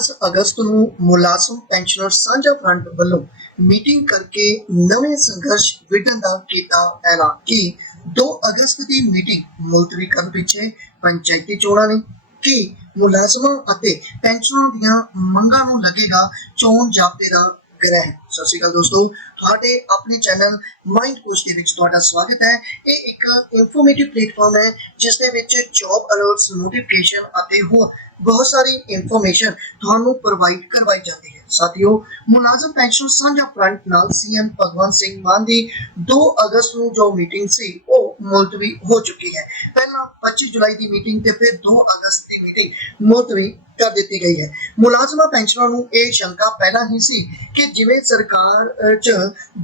5 ਅਗਸਤ ਨੂੰ ਮੁਲਾਜ਼ਮ ਪੈਨਸ਼ਨਰ ਸਾਂਝਾ ਫਰੰਟ ਵੱਲੋਂ ਮੀਟਿੰਗ ਕਰਕੇ ਨਵੇਂ ਸੰਘਰਸ਼ ਵਿੱਢਣ ਦਾ ਕੀਤਾ ਐਲਾਨ ਕਿ 2 ਅਗਸਤ ਦੀ ਮੀਟਿੰਗ ਮੁਲਤਵੀ ਕਰਨ ਪਿੱਛੇ ਪੰਚਾਇਤੀ ਚੋਣਾਂ ਨੇ ਕਿ ਮੁਲਾਜ਼ਮਾਂ ਅਤੇ ਪੈਨਸ਼ਨਰਾਂ ਦੀਆਂ ਮੰਗਾਂ ਨੂੰ ਲੱਗੇਗਾ ਚੋਣ ਜਾਪੇ ਦਾ ਗ੍ਰਹਿ ਸਤਿ ਸ਼੍ਰੀ ਅਕਾਲ ਦੋਸਤੋ ਤੁਹਾਡੇ ਆਪਣੇ ਚੈਨਲ ਮਾਈਂਡ ਕੋਚ ਦੇ ਵਿੱਚ ਤੁਹਾਡਾ ਸਵਾਗਤ ਹੈ ਇਹ ਇੱਕ ਇਨਫੋਰਮੇਟਿਵ ਪਲੇਟਫਾਰਮ ਹੈ ਜਿਸ ਦੇ ਵਿੱਚ ਜੌਬ ਅਲਰਟਸ ਨੋਟੀਫਿਕੇਸ਼ਨ ਅਤੇ ਹੋਰ ਬਹੁਤ ਸਾਰੀ ਇਨਫੋਰਮੇਸ਼ਨ ਤੁਹਾਨੂੰ ਪ੍ਰੋਵਾਈਡ ਕਰਵਾਈ ਜਾਂਦੀ ਹੈ ਸਾਥੀਓ ਮੁਲਾਜ਼ਮ ਪੈਨਸ਼ਨ ਸਾਂਝਾ ਫਰੰਟ ਨਾਲ ਸੀਐਮ ਭਗਵੰਤ ਸਿੰਘ ਮਾਨ ਦੀ 2 ਅਗਸਤ ਨੂੰ ਜੋ ਮੀਟਿੰਗ ਸੀ ਉਹ ਮੁਲਤਵੀ ਹੋ ਚੁੱਕੀ ਹੈ 25 ਜੁਲਾਈ ਦੀ ਮੀਟਿੰਗ ਤੇ ਫਿਰ 2 ਅਗਸਤ ਦੀ ਮੀਟਿੰਗ ਮੋਤਵੀ ਕਰ ਦਿੱਤੀ ਗਈ ਹੈ ਮੁਲਾਜ਼ਮਾਂ ਪੈਨਸ਼ਨਰਾਂ ਨੂੰ ਇਹ ਸ਼ੰਕਾ ਪਹਿਲਾਂ ਹੀ ਸੀ ਕਿ ਜਿਵੇਂ ਸਰਕਾਰ ਚ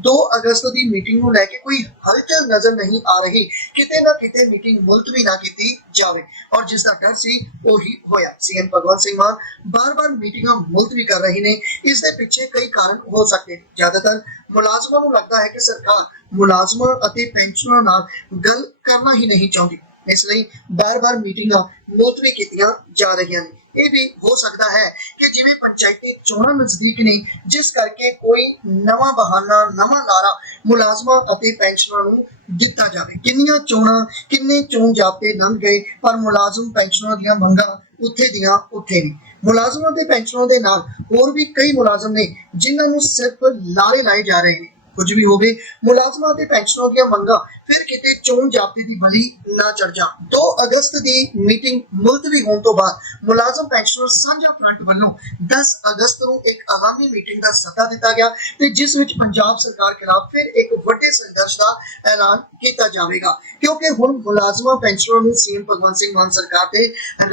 2 ਅਗਸਤ ਦੀ ਮੀਟਿੰਗ ਨੂੰ ਲੈ ਕੇ ਕੋਈ ਹਲਚਲ ਨਜ਼ਰ ਨਹੀਂ ਆ ਰਹੀ ਕਿਤੇ ਨਾ ਕਿਤੇ ਮੀਟਿੰਗ ਮੁਲਤਵੀ ਨਾ ਕੀਤੀ ਜਾਵੇ ਔਰ ਜਿਸ ਦਾ ਡਰ ਸੀ ਉਹੀ ਹੋਇਆ ਸੀਐਮ ਭਗਵੰਤ ਸਿੰਘ ਮਾਨ ਬਾਰ-ਬਾਰ ਮੀਟਿੰਗਾਂ ਮੁਲਤਵੀ ਕਰ ਰਹੇ ਨੇ ਇਸ ਦੇ ਪਿੱਛੇ ਕਈ ਕਾਰਨ ਹੋ ਸਕਦੇ ਜ਼ਿਆਦਾਤਰ ਮੁਲਾਜ਼ਮਾਂ ਨੂੰ ਲੱਗਦਾ ਹੈ ਕਿ ਸਰਕਾਰ ਮੁਲਾਜ਼ਮਾਂ ਅਤੇ ਪੈਨਸ਼ਨਰਾਂ ਨਾਲ ਗੱਲ ਕਰਨਾ ਹੀ ਨਹੀਂ ਚਾਹੁੰਦੀ ਇਸ ਇਸ ਲਈ ਬਾਰ-ਬਾਰ ਮੀਟਿੰਗਾਂ ਮੁਲਤਵੀ ਕੀਤੀਆਂ ਜਾ ਰਹੀਆਂ ਨੇ ਇਹ ਵੀ ਹੋ ਸਕਦਾ ਹੈ ਕਿ ਜਿਵੇਂ ਪੰਚਾਇਤੀ ਚੋਣਾਂ ਨਜ਼ਦੀਕ ਨੇ ਜਿਸ ਕਰਕੇ ਕੋਈ ਨਵਾਂ ਬਹਾਨਾ ਨਵਾਂ ਨਾਰਾ ਮੁਲਾਜ਼ਮਾਂ ਅਤੇ ਪੈਨਸ਼ਨਰਾਂ ਨੂੰ ਦਿੱਤਾ ਜਾਵੇ ਕਿੰਨੀਆਂ ਚੋਣਾਂ ਕਿੰਨੇ ਚੋਣ ਜਾਪੇ ਲੰਘ ਗਏ ਪਰ ਮੁਲਾਜ਼ਮ ਪੈਨਸ਼ਨਰਾਂ ਦੀਆਂ ਮੰਗਾਂ ਉੱਥੇ ਦੀਆਂ ਉੱਥੇ ਨਹੀਂ ਮੁਲਾਜ਼ਮਾਂ ਤੇ ਪੈਨਸ਼ਨਰਾਂ ਦੇ ਨਾਲ ਹੋਰ ਵੀ ਕਈ ਮੁਲਾਜ਼ਮ ਨੇ ਜਿਨ੍ਹਾਂ ਨੂੰ ਸਿਰਫ ਲਾਰੇ ਲਾਏ ਜਾ ਰਹੇ ਨੇ ਕੁਝ ਵੀ ਹੋਵੇ ਮੁਲਾਜ਼ਮਾਂ ਦੇ ਪੈਨਸ਼ਨਾਂ ਦੀਆਂ ਮੰਗਾਂ ਫਿਰ ਕਿਤੇ ਚੋਣ ਜਾਬਤੇ ਦੀ ਬਲੀ ਨਾ ਚੜ ਜਾ 2 ਅਗਸਤ ਦੀ ਮੀਟਿੰਗ ਮੁਲਤਵੀ ਹੋਣ ਤੋਂ ਬਾਅਦ ਮੁਲਾਜ਼ਮ ਪੈਨਸ਼ਨਰ ਸਾਂਝਾ ਫਰੰਟ ਵੱਲੋਂ 10 ਅਗਸਤ ਨੂੰ ਇੱਕ ਆਗਾਮੀ ਮੀਟਿੰਗ ਦਾ ਸੱਦਾ ਦਿੱਤਾ ਗਿਆ ਤੇ ਜਿਸ ਵਿੱਚ ਪੰਜਾਬ ਸਰਕਾਰ ਖਿਲਾਫ ਫਿਰ ਇੱਕ ਵੱਡੇ ਸੰਘਰਸ਼ ਦਾ ਐਲਾਨ ਕੀਤਾ ਜਾਵੇਗਾ ਕਿਉਂਕਿ ਹੁਣ ਮੁਲਾਜ਼ਮਾਂ ਪੈਨਸ਼ਨਰਾਂ ਨੂੰ ਸੀਐਮ ਭਗਵੰਤ ਸਿੰਘ ਮਾਨ ਸਰਕਾਰ ਤੇ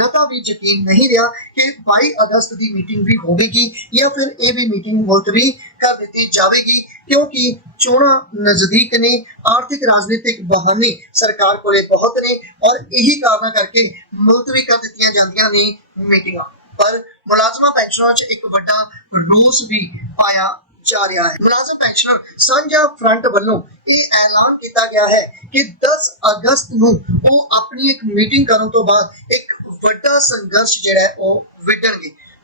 ਰਤਾ ਵੀ ਯਕੀਨ ਨਹੀਂ ਰਿਹਾ ਕਿ 22 ਅਗਸਤ ਦੀ ਮੀਟਿੰਗ ਵੀ ਹੋਵੇਗੀ ਜਾਂ ਫਿਰ ਇਹ ਵੀ ਮੀਟਿੰਗ ਮੁਲਤਵੀ ਕਰ ਦਿੱਤੀ ਜਾਵੇਗੀ ਕਿਉਂਕਿ ਨਹੀਂ ਚੋਣਾਂ ਨਜ਼ਦੀਕ ਨੇ ਆਰਥਿਕ ਰਾਜਨੀਤਿਕ ਬਹਾਨੇ ਸਰਕਾਰ ਕੋਲੇ ਬਹੁਤ ਨੇ ਔਰ ਇਹੀ ਕਾਰਨਾ ਕਰਕੇ ਮੁਲਤਵੀ ਕਰ ਦਿੱਤੀਆਂ ਜਾਂਦੀਆਂ ਨੇ ਮੀਟਿੰਗਾਂ ਪਰ ਮੁਲਾਜ਼ਮਾਂ ਪੈਨਸ਼ਨਰਾਂ 'ਚ ਇੱਕ ਵੱਡਾ ਰੂਸ ਵੀ ਪਾਇਆ ਜਾ ਰਿਹਾ ਹੈ ਮੁਲਾਜ਼ਮ ਪੈਨਸ਼ਨਰ ਸਾਂਝਾ ਫਰੰਟ ਵੱਲੋਂ ਇਹ ਐਲਾਨ ਕੀਤਾ ਗਿਆ ਹੈ ਕਿ 10 ਅਗਸਤ ਨੂੰ ਉਹ ਆਪਣੀ ਇੱਕ ਮੀਟਿੰਗ ਕਰਨ ਤੋਂ ਬਾਅਦ ਇੱਕ ਵੱਡਾ ਸੰਘਰਸ਼ ਜਿਹੜਾ ਉਹ ਵਿਟਣਗੇ